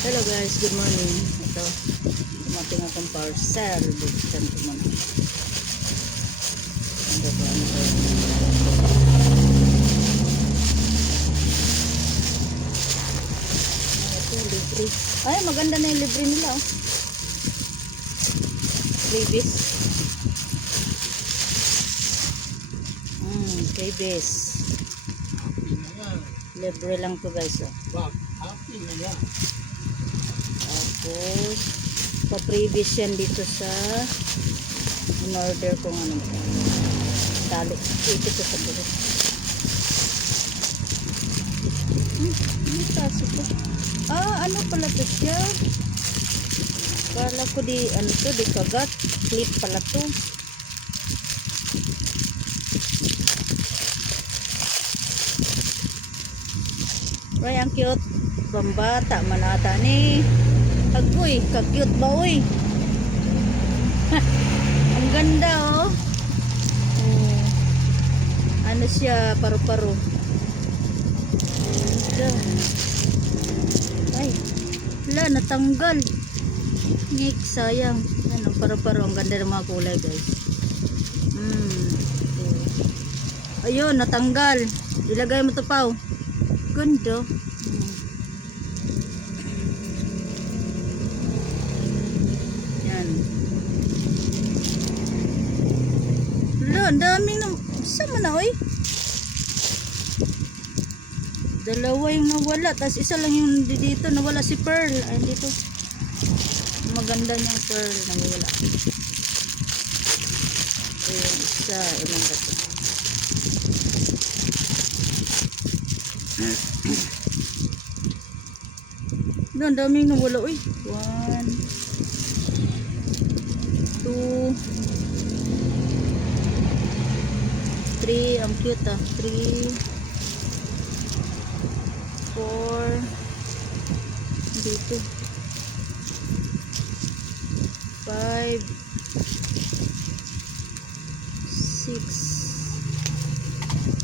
Hello guys, good morning. Ito, dumating akong parcel. Buksan ko muna. Ano ba? Ah, Ito, libre. Ay, maganda na yung libre nila. Oh. Freebies. Hmm, freebies. Libre lang to guys. Oh. Tapos, pa-previous yan dito sa in-order kong ano. Tali. Ito sa buhok. Hmm, ano kaso ko? Ah, ano pala to siya? Kala ko di, ano to, di kagat. Clip pala to. Ay, ang cute. Pambata, manata ni. Agoy, ka-cute ba, uy? ang ganda, oh. oh. Ano siya, paru-paro. Ganda. Ay, wala, natanggal. Ngik, sayang. Ano, paru-paro. Ang ganda ng mga kulay, guys. Hmm. Ayun, natanggal. Ilagay mo to, Pau. Ganda. Hmm. Yan. Wala, ang daming na... Saan mo na, oy? Dalawa yung nawala. Tapos isa lang yung di- dito. Nawala si Pearl. Ay, dito. Maganda niyang Pearl. Nawala. Ayun, isa. Ilang? Wala, ang daming nawala. Uy. One. Two. Three. Ang cute ah. Three. Four. Dito. Five. Six.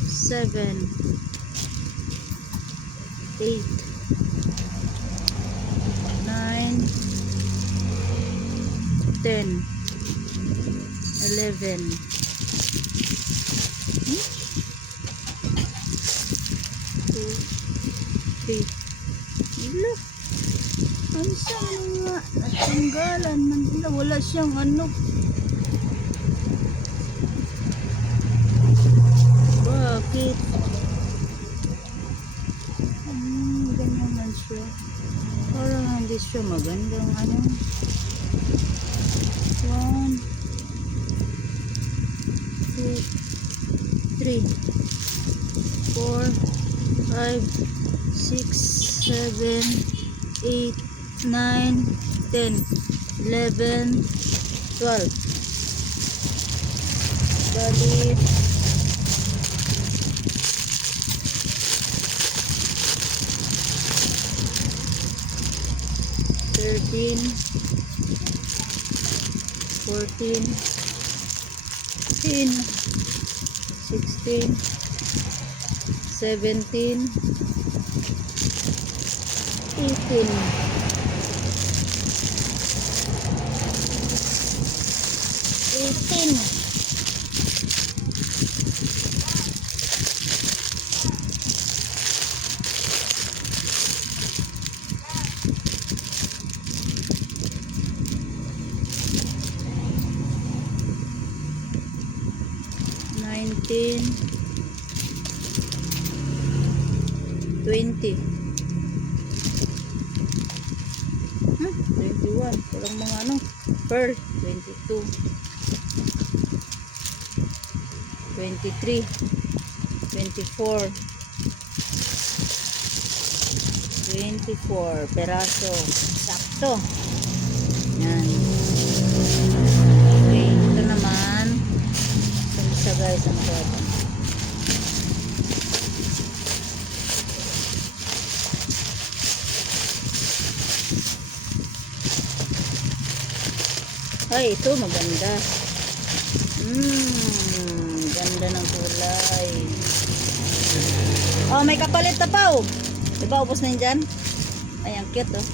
Seven. Eight. Nine. Ten. Eleven. Hmm? Two. Three. Wala. Ano siya nga? Natanggalan man nila. Wala siyang ano. Bakit? Hmm, ganyan man siya. Parang hindi siya magandang ano. One, two, three, four, five, six, seven, eight, nine, ten, eleven, twelve. Bali, thirteen, fourteen, fifteen, sixteen, seventeen, eighteen. Eighteen. Nineteen. Twenty. Hmm, 21. Walang mga ano. Pearl. 22. 23. 24. 24. Peraso. Sakto. Yan. Guys. Ang kaya. Ay, ito maganda. Mmm, ganda ng kulay. Oh, may kapalit na pa oh. Diba, ubos na yun dyan? Ay, ang cute oh.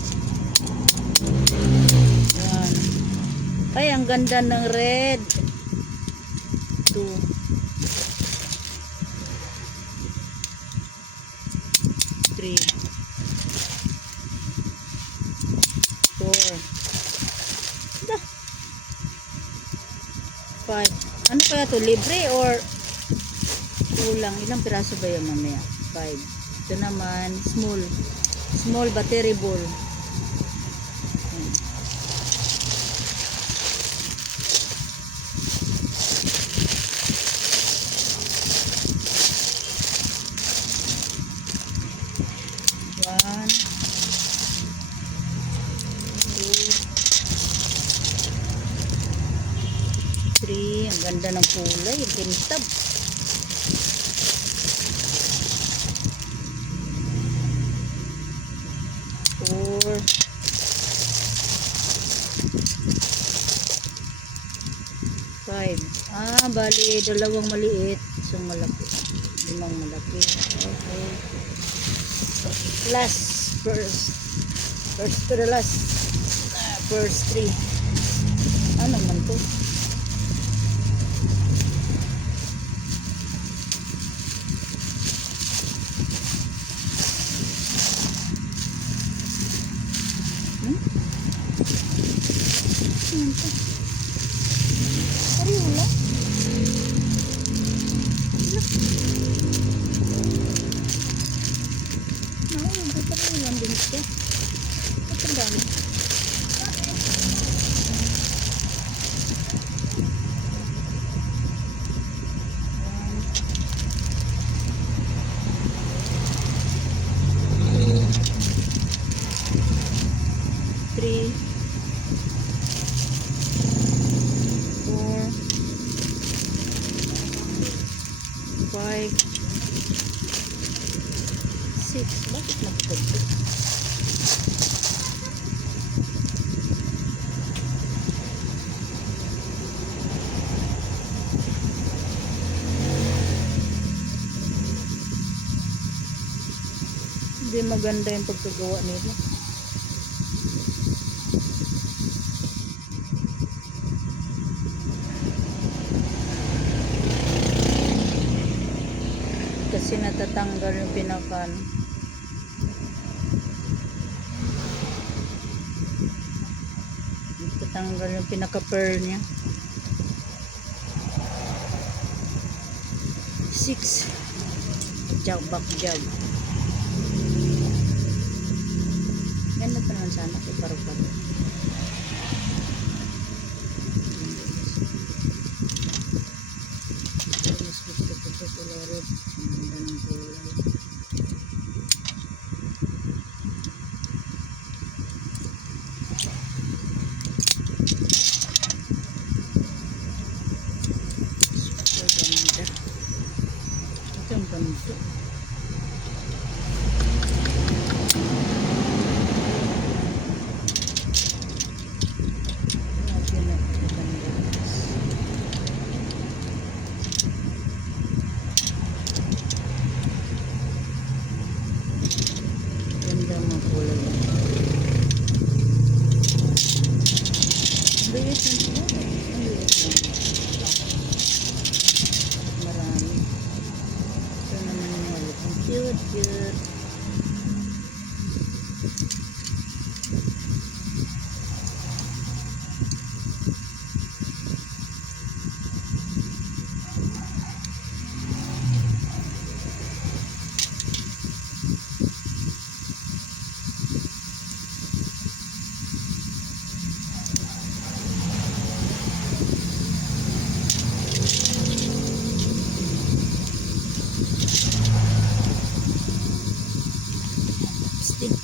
Ay, ang ganda ng red. 5. Ano kaya to? Libre or kulang? Ilang piraso ba yan mamaya? 5. Ito naman, small. Small battery ball. Kintab. Four. Five. Ah, bali, dalawang maliit. Isang malaki. Limang malaki. Okay. Last. First. First to the last. Ah, First three. Ano man to? Hmm? Ano to? Kariola? Pa rin yan din. Ba't ang dami? Five, Hindi maganda yung pagkagawa nila. kasi natatanggal yung pinakan natatanggal yung pinaka pearl niya. Six. Jab back jab ganda pa naman sana kay parang mas gusto ko sa kulay red ang ganda ng kulay Super ganda. Ito ang ganito. Lagyan natin ang ganda. Ganda mga kulay. Liit lang sila. Ang liit lang. Marami. Ito naman yung maliit. Ang cute, cute. Stick.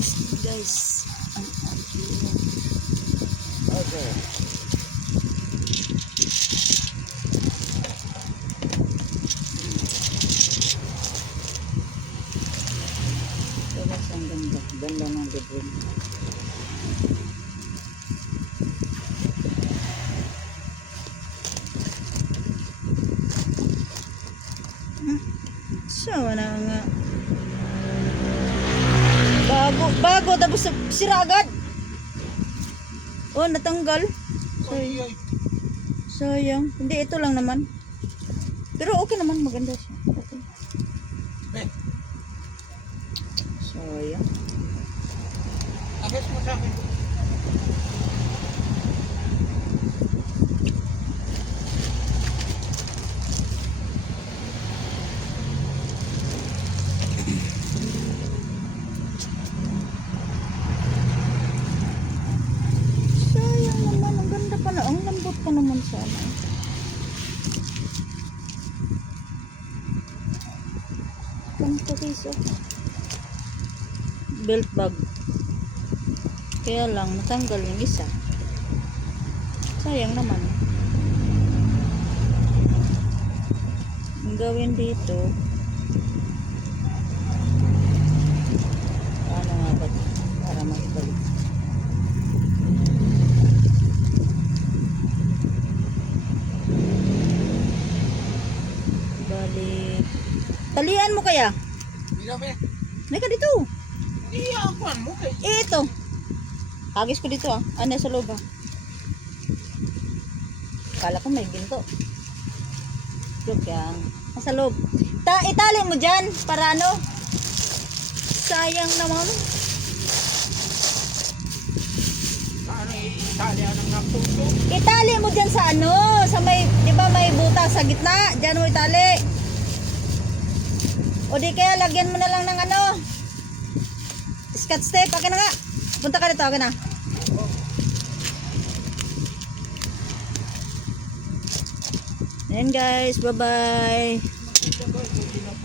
Stick guys. Ang aking. Okay. Tapos ang ganda. Ng libro. So, wala nga. Bago, bago tapos sira agad. Oh, natanggal. Ay. Sayang. Hindi, ito lang naman. Pero okay naman, maganda siya. Okay. Eh, Sayang. Agos mo sa akin. Sayang naman. Ang ganda pa na. Ang lambot pa naman sana. Ganito piso. Belt bag. Kaya lang, natanggal yung isa. Sayang naman. Ang gawin dito, ano nga ba para makibalik. Balik. Talian mo kaya? Hindi ka dito. Hindi, akuan mo kay. Eh, ito. Agis ko dito ah. Ano sa loob ah. Kala ko may ginto. Joke yan. Nasa loob. Ta itali mo dyan para ano? Sayang naman. Itali mo dyan sa ano? Sa may, di ba may butas sa gitna? Dyan mo itali. O di kaya lagyan mo na lang ng ano? Scotch tape. Akin na nga. Punta ka dito. Akin na. Ayan guys. Bye-bye.